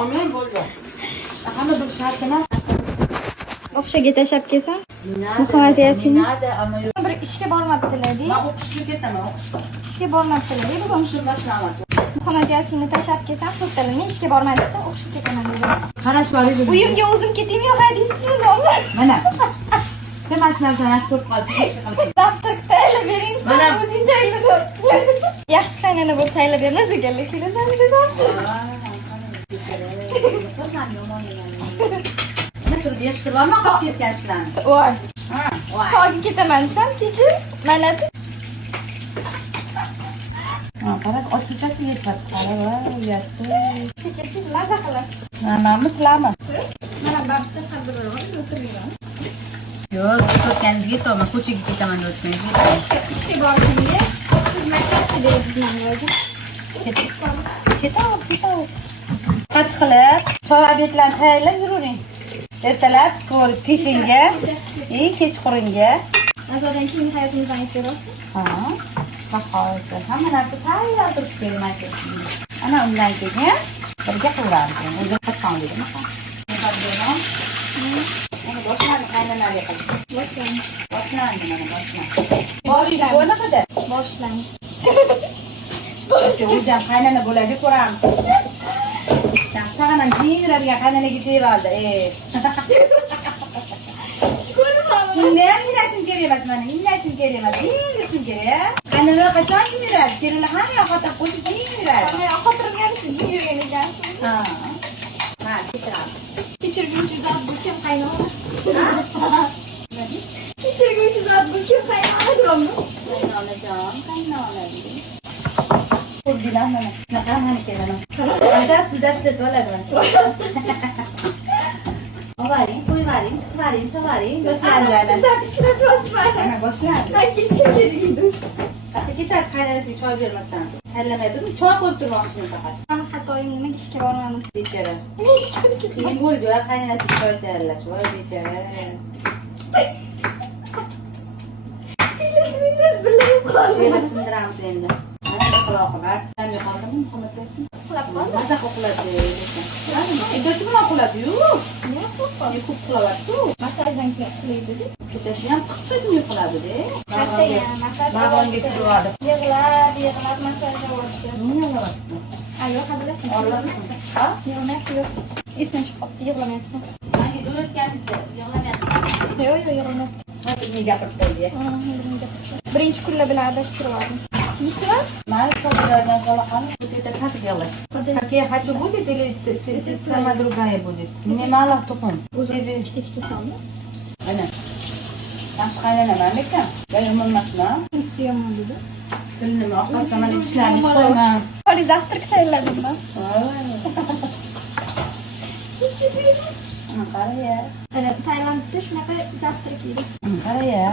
olmayman bo'ldi. Hamma bir shartini O'xshaga tashlab kelsam. Nada, ama yo'q. Bir ishga bormabdilar-da. Men o'qishga ketaman, o'qishga. Ishga bormabdilar-da. Bugun Shu boshlamadim. Muhammadiyasini tashlab kelsam, so'tdilar. Men ishga bormayapman, o'qishga ketaman dedim. Qarash bor edi. Uyimga o'zim ketaymi yo'q deysizmi? Mana. Sen mana shu narsani ko'rib qoldim. Daftar tayyorlab bering. Mana o'zing tayyorlab. Yaxshi qaynona bo'lib tayyorlab bermas ekanlar. Kelindan desam. Nima turdi, yashiribman qolib ketgan ishlarni. Voy. Ha, voy. Tog'i ketaman desam, kechir. Mana Ha, qarab, ochuvchasi yetyapti. Qarab, uyatdi. kechiring, maza qilasiz. Hammamiz sizlarmi? Mana barcha tashabbur o'tirgan. Yo'q, ketganingizga ketaman, ko'chaga ketaman deb o'tmaysiz. Ishga borishimga siz maktabga beribsizmi? Ketaver. Qat qilib, choy obedlarni tayyorlab yuring. Ertalab peshinga, kechqurunga. Azodan keyin hayotimizdan o'tib Ha. Bahoyda hamma narsa tayyor turib kelmaydi. Ana undan keyin birga qilamiz. O'zim qatdan dedim. Mana boshlandi qaynonalik qilib. boshlang. Boshlandi mana Boshlang. Bo'ladi. Boshlang. O'zim qaynona bo'ladi ko'ramiz. Sağanan kiyiniradigan qaynonaga tegiroldi. Inglashim kerak emas mana, inglashim kerak emas. Inglashim kerak. Qaynonalar qachon kiyinadi? Kelinlar hamma yoqqa qo'shib kiyinadi. Hamma xotirgan siz yurgan ekansiz. Ha. Ha, kechiramiz. Kechirguvchi zot bu kim qaynona? Kechirguvchi zot bu kim qaynona? Qaynonajon. Qo'ldilar mana. Shunaqa mana kelaman. Sudab oladi mana. Ovaring, qo'yvaring, tutvaring, savaring, boshlandi. Sizlar ishlatyapsiz. Ana boshlandi. Ha, kelishim kerak edi. Ata ketadi qaynonasiga choy bermasdan. Tanlamaydi-ku, choy qo'yib turmoqchiman faqat. Mani xatoyim nima ishga bormadim. Bechora. Ishga ketdim. Keyin bo'ldi-ku, qaynonasiga choy tayyorlash. Voy bechora. Felismingiz birlashib qoldi. Yana sindiramiz endi. Mana quloqi bor. Qanday qoldimi Muhammad Yasin? Uxlab qoldi. Maza uxladi. Endi nima uxladi-yu? Nima qo'rqib? Yiqib uxlayapti-ku. Masajdan qilaydi. Kechasi ham qirqib uxladi-da. Vagonga kirib oldi. Yig'lab masajga olishdi. Nima qilyapti? Ayo, hazillashma. Olladimi? Ha? Yig'lamayapti, yo'q. Esdan chiqib qoldi, yig'lamayapti. Menga jo'natganingizda yig'lamayapti. Yo'q, yig'lamayapti. Nima gapirib qo'ydi? Birinchi kunlar bilan adashtirib Yismi? Mal поздравляю Залахану, вот это как делать? Как я хочу будет или ты сама другая будет? Мне мало кто он. Тебе Ishda soldi. ana. Yaxshi qaynanaman ekan. Yomon emasmi? Yomon dedi. Tilni orqasidan mana ishlarni qo'yma. Hali zavtrak tayyorladim man. Qara-ya. Tailandda shunaqa zavtrak yedi. Qara-ya.